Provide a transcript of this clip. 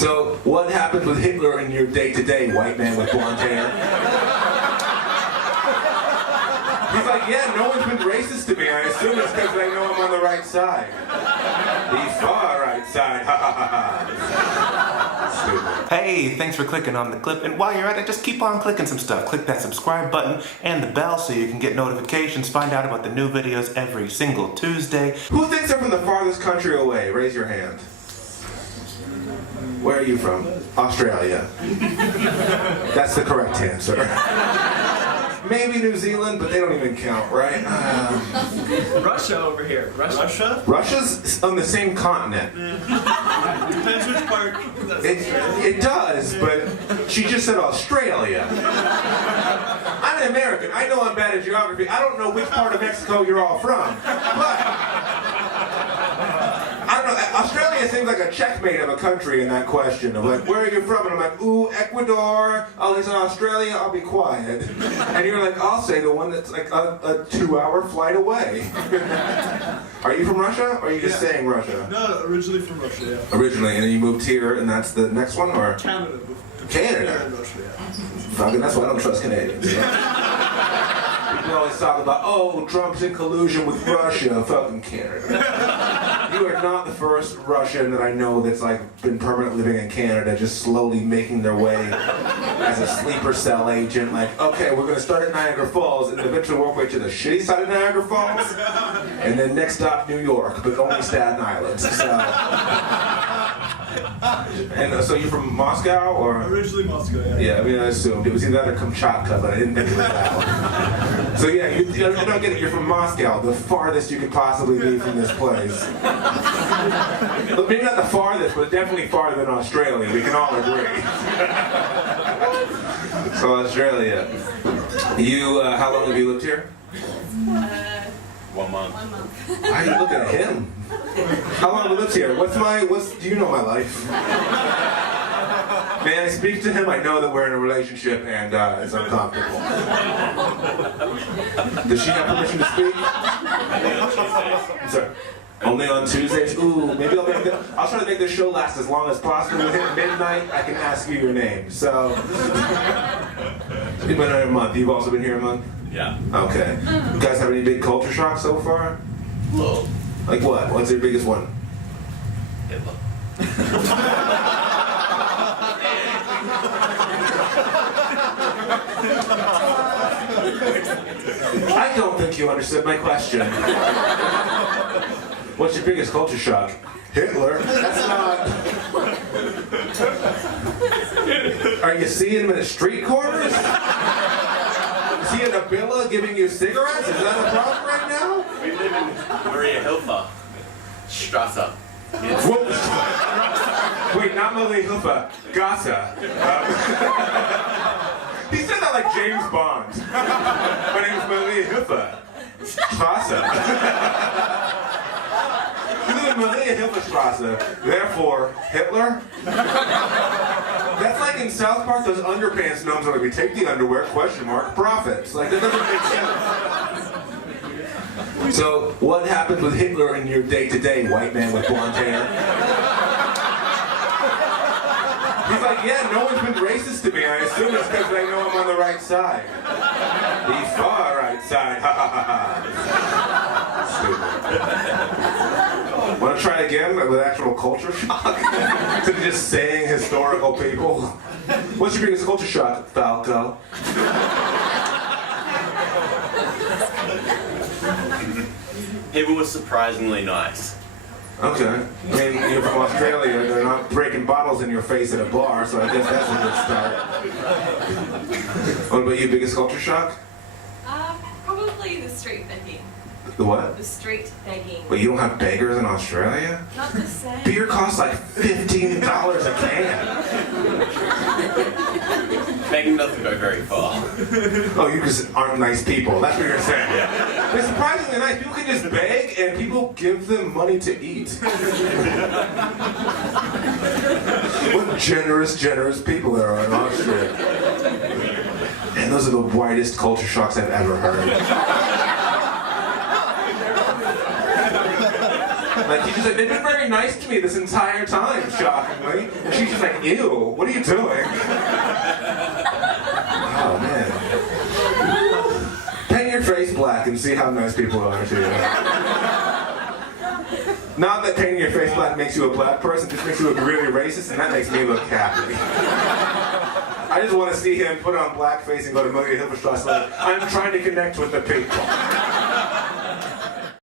So, what happened with Hitler in your day-to-day, white man with blonde hair? He's like, yeah, no one's been racist to me. I assume it's because they know I'm on the right side. The far right side, ha ha ha ha. Stupid. Hey, thanks for clicking on the clip, and while you're at it, just keep on clicking some stuff. Click that subscribe button and the bell so you can get notifications, find out about the new videos every single Tuesday. Who thinks they're from the farthest country away? Raise your hand. Where are you from? Australia. That's the correct answer. Maybe New Zealand, but they don't even count, right? Russia over here. Russia? Russia's on the same continent. Depends which part. It does, but she just said Australia. I'm an American. I know I'm bad at geography. I don't know which part of Mexico you're all from. But I don't know. Australia seems like a checkmate of a country in that question. Of like, where are you from? And I'm like, ooh, Ecuador. Oh, it's in Australia. I'll be quiet. And you're like, I'll say the one that's like a 2-hour flight away. Are you from Russia? Or are you just saying Russia? No, originally from Russia, yeah. Originally, and then you moved here, and that's the next one, or? Canada. Canada? And Russia, yeah. Fucking, that's why I don't trust Canadians. People always talk about, oh, Trump's in collusion with Russia. Fucking Canada. You are not the first Russian that I know that's like been permanently living in Canada, just slowly making their way as a sleeper cell agent. Like, okay, we're gonna start at Niagara Falls and eventually work our way to the shitty side of Niagara Falls, and then next stop New York, but only Staten Island. And so you're from Moscow, or? Originally Moscow, yeah. Yeah, I mean, I assumed it was either that or Kamchatka, but I didn't think it was that one. So yeah, you don't get it. You're from Moscow, the farthest you could possibly be from this place. Maybe not the farthest, but definitely farther than Australia. We can all agree. So Australia, you how long have you lived here? 1 month. 1 month. Why are you looking at him? How long have you lived here? Do you know my life? May I speak to him? I know that we're in a relationship and it's uncomfortable. Does she have permission to speak? Sorry. Only on Tuesdays? Ooh, maybe I'll try to make this show last as long as possible. We'll hit midnight, I can ask you your name. So, you've been here a month. You've also been here a month? Yeah. Okay. You guys have any big culture shocks so far? Well, Like what? What's your biggest one? Hitler. I don't think you understood my question. What's your biggest culture shock? Hitler? That's not... Are you seeing him in the street corners? Is he in a villa giving you cigarettes? Is that a problem right now? We live in Maria Hilfer. Strasse. Yes. Wait, not Maria Hilfer. Gaza. He said that like James Bond. My name's Maria Hilfer. Strasse. You live in Maria Hilfer Strasse. Therefore, Hitler? That's like in South Park, those underpants gnomes are like, we take the underwear, profits. Like, that doesn't make sense. So, what happened with Hitler in your day-to-day, white man with blonde hair? He's like, yeah, no one's been racist to me. I assume it's because they know I'm on the right side. The far right side, ha ha ha ha. Stupid. Want to try again with actual culture shock? Instead of just saying historical people. What's your biggest culture shock, Falco? People were surprisingly nice. Okay. I mean, you're from Australia, they're not breaking bottles in your face at a bar, so I guess that's a good start. What about you, biggest culture shock? Probably the street begging. The what? The street begging. Wait, you don't have beggars in Australia? Not the same. Beer costs like $15 a can. Begging doesn't go very far. Oh, you just aren't nice people. That's what you're saying. Yeah. They're surprisingly nice. People can just beg and people give them money to eat. What generous, generous people there are in Austria. And those are the widest culture shocks I've ever heard. Like, she's just like, they've been very nice to me this entire time, shockingly. And she's just like, ew, what are you doing? Oh, man. Paint your face black and see how nice people are to you. Not that painting your face black makes you a black person, just makes you look really racist, and that makes me look happy. I just want to see him put on blackface and go to Milligan Hilferstrasse like, I'm trying to connect with the people.